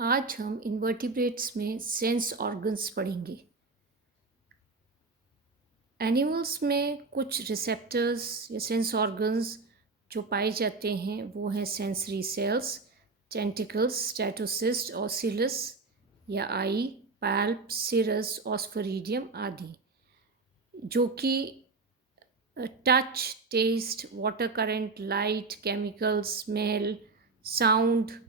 आज हम इनवर्टिब्रेट्स में सेंस ऑर्गन्स पढ़ेंगे। एनिमल्स में कुछ रिसेप्टर्स या सेंस ऑर्गन्स जो पाए जाते हैं वो हैं sensory cells, tentacles, statocyst, ocellus या आई, पैल्प, सिरस, ऑस्फोरिडियम आदि, जो कि touch, taste, water current, light, chemical, smell, sound,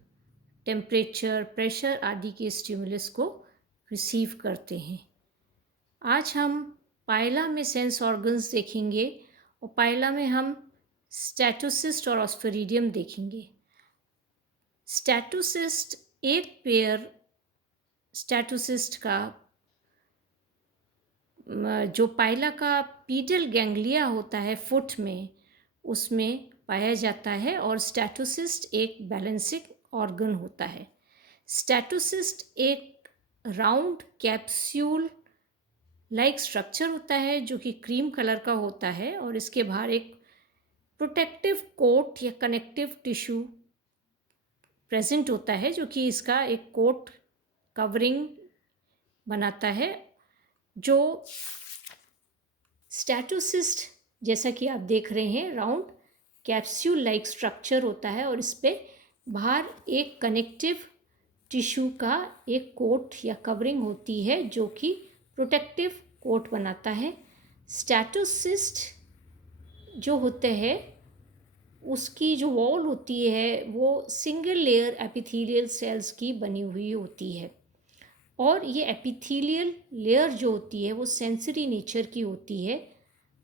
temperature, pressure आदि के स्टिमुलस को रिसीव करते हैं। आज हम पाइला में सेंस ऑर्गन्स देखेंगे और पाइला में हम स्टैटोसिस्ट और ऑस्फेरिडियम देखेंगे। स्टैटोसिस्ट एक पेयर स्टैटोसिस्ट का जो पाइला का पीडल गैंग्लिया होता है फुट में, उसमें पाया जाता है और स्टैटोसिस्ट एक बैलेंसिंग ऑर्गन होता है। स्टैटोसिस्ट एक राउंड कैप्सूल लाइक स्ट्रक्चर होता है जो कि क्रीम कलर का होता है और इसके बाहर एक प्रोटेक्टिव कोट या कनेक्टिव टिश्यू प्रेजेंट होता है जो कि इसका एक कोट कवरिंग बनाता है। जो स्टैटोसिस्ट जैसा कि आप देख रहे हैं राउंड कैप्सूल लाइक स्ट्रक्चर होता है और इस पे बाहर एक कनेक्टिव टिश्यू का एक कोट या कवरिंग होती है जो कि प्रोटेक्टिव कोट बनाता है। स्टैटोसिस्ट जो होते हैं उसकी जो वॉल होती है वो सिंगल लेयर एपिथेलियल सेल्स की बनी हुई होती है और ये एपिथेलियल लेयर जो होती है वो सेंसरी नेचर की होती है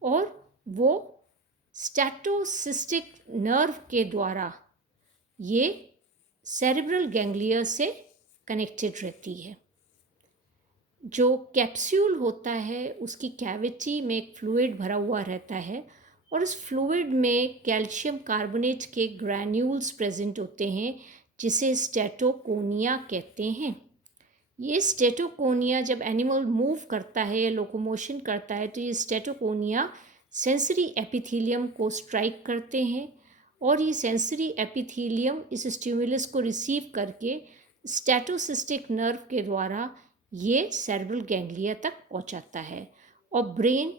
और वो स्टैटोसिस्टिक नर्व के द्वारा ये सेरेब्रल गैंग्लिया से कनेक्टेड रहती है। जो कैप्सूल होता है उसकी कैविटी में एक फ्लूइड भरा हुआ रहता है और इस फ्लूइड में कैल्शियम कार्बोनेट के ग्रैन्यूल्स प्रेजेंट होते हैं जिसे स्टेटोकोनिया कहते हैं। ये स्टेटोकोनिया जब एनिमल मूव करता है या लोकोमोशन करता है तो ये स्टेटोकोनिया सेंसरी एपिथेलियम को स्ट्राइक करते हैं और ये सेंसरी एपिथेलियम इस स्टिमुलस को रिसीव करके स्टैटोसिस्टिक नर्व के द्वारा ये सेरेब्रल गैंग्लिया तक पहुंचाता है और ब्रेन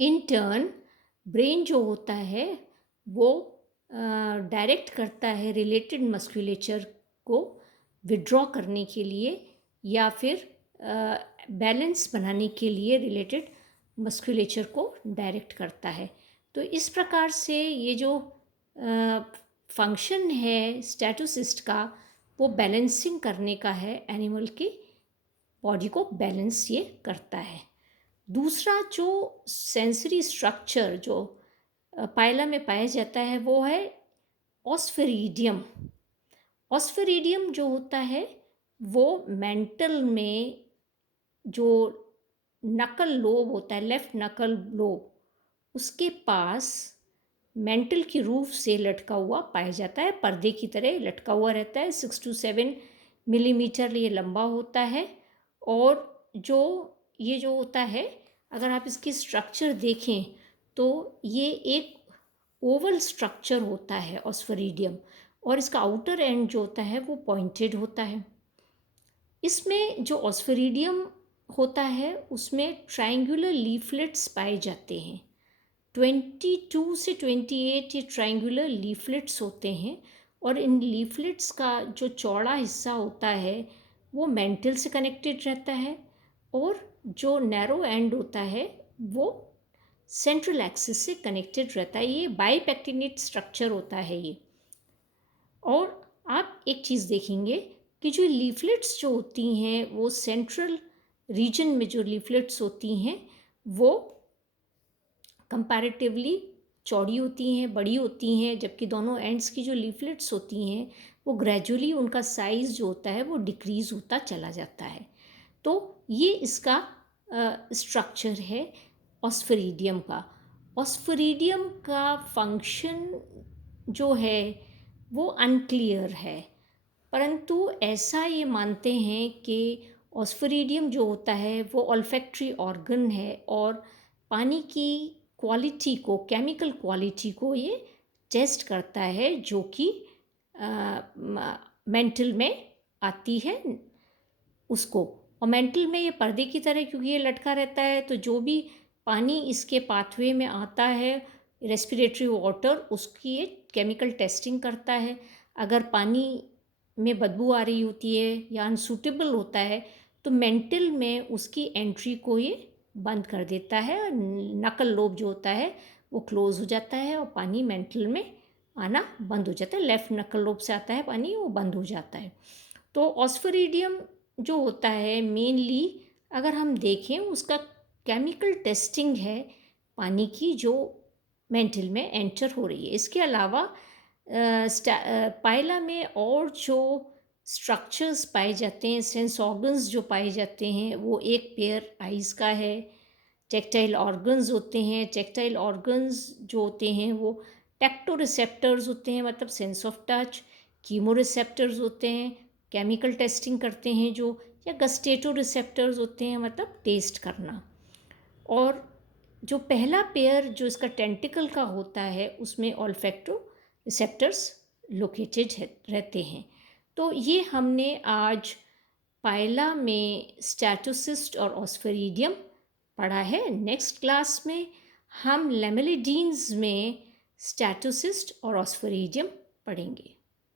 इन टर्न ब्रेन जो होता है वो डायरेक्ट करता है रिलेटेड मस्कुलेचर को विड्रॉ करने के लिए या फिर बैलेंस बनाने के लिए रिलेटेड मस्कुलेचर को डायरेक्ट करता है। तो इस प्रकार से ये जो फंक्शन है स्टैटोसिस्ट का वो बैलेंसिंग करने का है, एनिमल की बॉडी को बैलेंस ये करता है। दूसरा जो सेंसरी स्ट्रक्चर जो पाइला में पाया जाता है वो है ऑस्फेरिडियम। ऑस्फेरिडियम जो होता है वो मेंटल में जो नकल लोब होता है, लेफ्ट नकल लोब, उसके पास मेंटल की रूफ से लटका हुआ पाया जाता है, पर्दे की तरह लटका हुआ रहता है। 6 to 7 मिलीमीटर ये लंबा होता है और ये जो होता है अगर आप इसकी स्ट्रक्चर देखें तो ये एक ओवल स्ट्रक्चर होता है ऑस्फेरिडियम और इसका आउटर एंड जो होता है वो पॉइंटेड होता है। इसमें जो ऑस्फेरिडियम होता है उसमें ट्रायंगुलर लीफलेट्स पाए जाते हैं। 22 से 28 ये ट्रायंगुलर लीफलेट्स होते हैं और इन लीफलेट्स का जो चौड़ा हिस्सा होता है वो मेंटल से कनेक्टेड रहता है और जो नैरो एंड होता है वो सेंट्रल एक्सिस से कनेक्टेड रहता है। ये बाइपेक्टिनेट स्ट्रक्चर होता है ये। और आप एक चीज़ देखेंगे कि जो लीफलेट्स जो होती हैं वो सेंट्रल रीजन में जो लीफलेट्स होती हैं वो कंपैरेटिवली चौड़ी होती हैं, बड़ी होती हैं, जबकि दोनों एंड्स की जो लीफलेट्स होती हैं वो ग्रेजुअली उनका साइज़ जो होता है वो डिक्रीज़ होता चला जाता है। तो ये इसका स्ट्रक्चर है ऑस्फेरिडियम का। ऑस्फेरिडियम का फंक्शन जो है वो अनक्लियर है, परंतु ऐसा ये मानते हैं कि ऑस्फेरिडियम जो होता है वो ऑल्फैक्टरी ऑर्गन है और पानी की क्वालिटी को, केमिकल क्वालिटी को ये टेस्ट करता है जो कि मेंटल में आती है उसको। और मेंटल में ये पर्दे की तरह क्योंकि ये लटका रहता है, तो जो भी पानी इसके पाथवे में आता है रेस्पिरेटरी वाटर, उसकी ये केमिकल टेस्टिंग करता है। अगर पानी में बदबू आ रही होती है या अनसूटेबल होता है तो मेंटल में उसकी एंट्री को ये बंद कर देता है और नकल लोब जो होता है वो क्लोज हो जाता है और पानी मेंटल में आना बंद हो जाता है। लेफ्ट नकल लोब से आता है पानी, वो बंद हो जाता है। तो ऑस्फेरिडियम जो होता है मेनली अगर हम देखें उसका केमिकल टेस्टिंग है पानी की जो मेंटल में एंटर हो रही है। इसके अलावा पाइला में और जो स्ट्रक्चर्स पाए जाते हैं, सेंस ऑर्गन्स जो पाए जाते हैं, वो एक पेयर आइज़ का है। टेक्टाइल ऑर्गन्स होते हैं। टेक्टाइल ऑर्गन्स जो होते हैं वो टेक्टो रिसेप्टर्स होते हैं, मतलब sense of touch. Chemo receptors होते हैं, केमिकल टेस्टिंग करते हैं जो, या गस्टेटो रिसेप्टर्स होते हैं, मतलब टेस्ट करना। और जो पहला पेयर जो इसका टेंटिकल का होता है उसमें ऑल्फैक्टो रिसेप्टर्स लोकेटेड रहते हैं। तो ये हमने आज पाइला में स्टैटोसिस्ट और ऑस्फेरिडियम पढ़ा है। नेक्स्ट क्लास में हम लेमेलिडीन्स में स्टैटोसिस्ट और ऑस्फेरिडियम पढ़ेंगे।